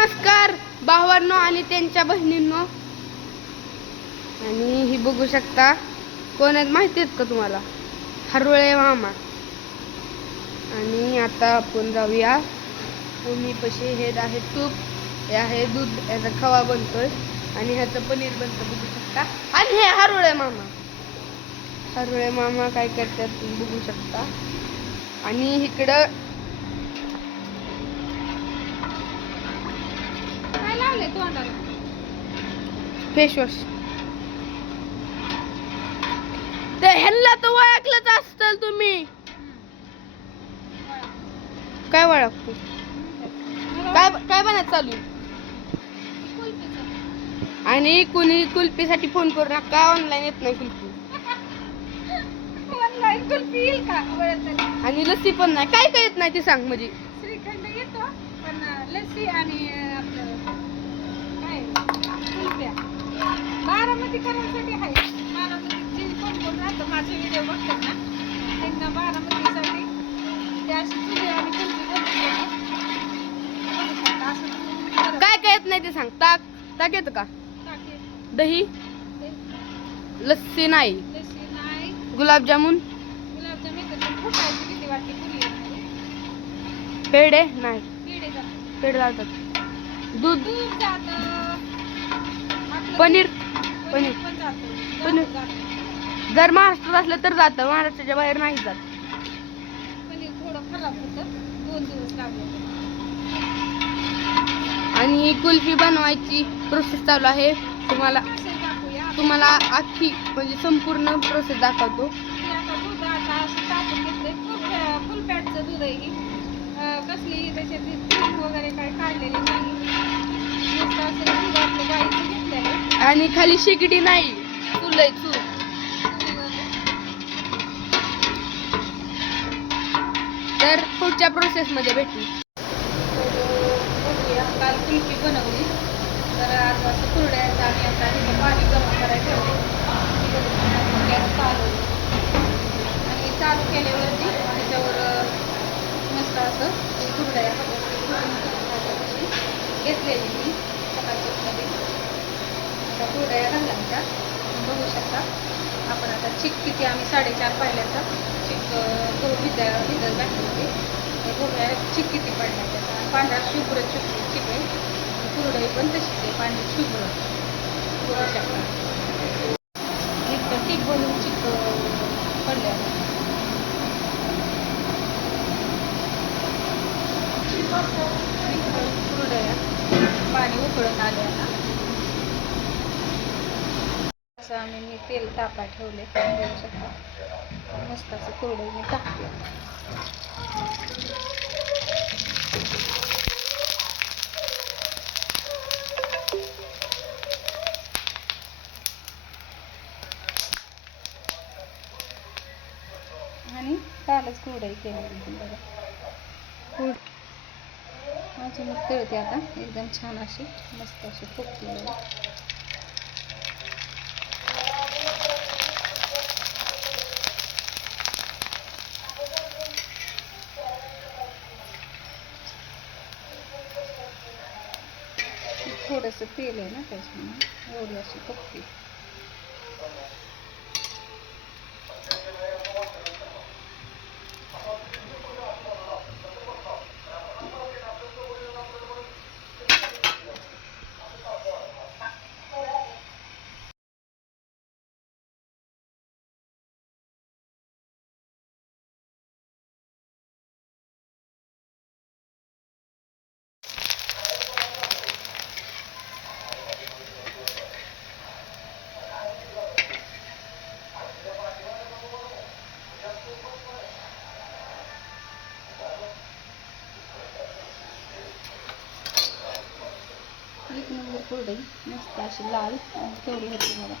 नमस्कार भावांनो आणि त्यांच्या बहिणींनो. आणि ही बघू शकता कोण आहेत माहिती आहेत का तुम्हाला? हरवळे मामा. आणि आता आपण जाऊया मी पशी. हे आहे तूप, हे आहे दूध, याचा खवा बनतोय आणि ह्याचं पनीर बनतं बघू शकता. आणि हे हरवळे मामा. हरवळे मामा काय करतात बघू शकता. आणि इकडं काय लावले तोंडाला? Face wash. ते ह्यांना तर ओळखलंच असतं तुम्ही. काय ओळखतो? काय काय बनत चालू? आणि कुणी कुल्फीसाठी फोन करू नका, ऑनलाईन येत नाही कुल्फी. ऑनलाईन कुल्फी येईल का? आणि लस्सी पण नाही. काय काय येत नाही ते सांग. म्हणजे श्रीखंड येतो पण लस्सी आणि आपलं काय कुल्फ्या बारामती करायसाठी आहे. बारामती जे कोण राहतं माझे व्हिडिओ बघतात ना त्यांना बारामतीसाठी ते अशी चुली आणि कुल्फी बनवतात. काय काय येत नाही ते सांग. ताक ताक येतं का? दही, लस्सी नाही. लस्सी नाही. गुलाबजामुन, गुलाबजाम येतात फुटायची किती वाटते पुरी. पेढे नाही. पेढे जातात. पेढे लावतात. दूध, दूध जातं. पनीर पनीर पनीर पण जातं. पनीर जातं. जर महाराष्ट्रात असलं तर जातं, महाराष्ट्राच्या बाहेर नाही जात. पनीर थोडं खराब होतं, 2 दिवस लागले. आणि कुल्फी बनवायची प्रोसेस चालू आहे. तुम्हाला अख्खी म्हणजे संपूर्ण प्रोसेस दाखवतो. दूध आता असं टाकून घेतलंय. फुल फॅटचं दूध आहे ही. कसली त्याच्यात क्रीम वगैरे काय काढलेली नाही. नुसतं असं दूध आपलं गाईचं घेतलेलं आहे. आणि खाली शेगडी नाही, चूल आहे चूल. तर पुढच्या प्रोसेस मध्ये भेटू. काल कुल्फी बनवली तर आज असं कुरड्याचं आम्ही आता तिथं पाणी जमा करायला ठेवले. गॅस चालू आणि चालू केल्यावरती त्याच्यावर मस्त असं कुरड्या घेतलेली मी सकाळच्यामध्ये. आता कुरड्या घालायच्या बघू शकता आपण. आता चिक किती आम्ही 4.5 पाहिल्याचा चिक गहू भिजत घातले होते. गव्या चिक किती पडला त्याचा. पांढरा शुभ्र चिक आहे. कुरडई पण तशीच आहे, पांढरी शुभ्र बघू शकता. इतकं टीक बनवून चिक पडल्या कुरडया पाणी उकळून आले. आता असं आम्ही मी तेल तापा ठेवले बघू शकता. मस्त असं कुरडई मी टाकते. आणि कालच कुरडई केली बघा. माझी मग तळते आता एकदम छान अशी मस्त अशी फुगते. थोडंसं तेल आहे ना त्याच्यामुळे एवढी अशी फुगते. एक नंबर कुरडई मस्त अशी लाल आणि तेवढी होती बघा.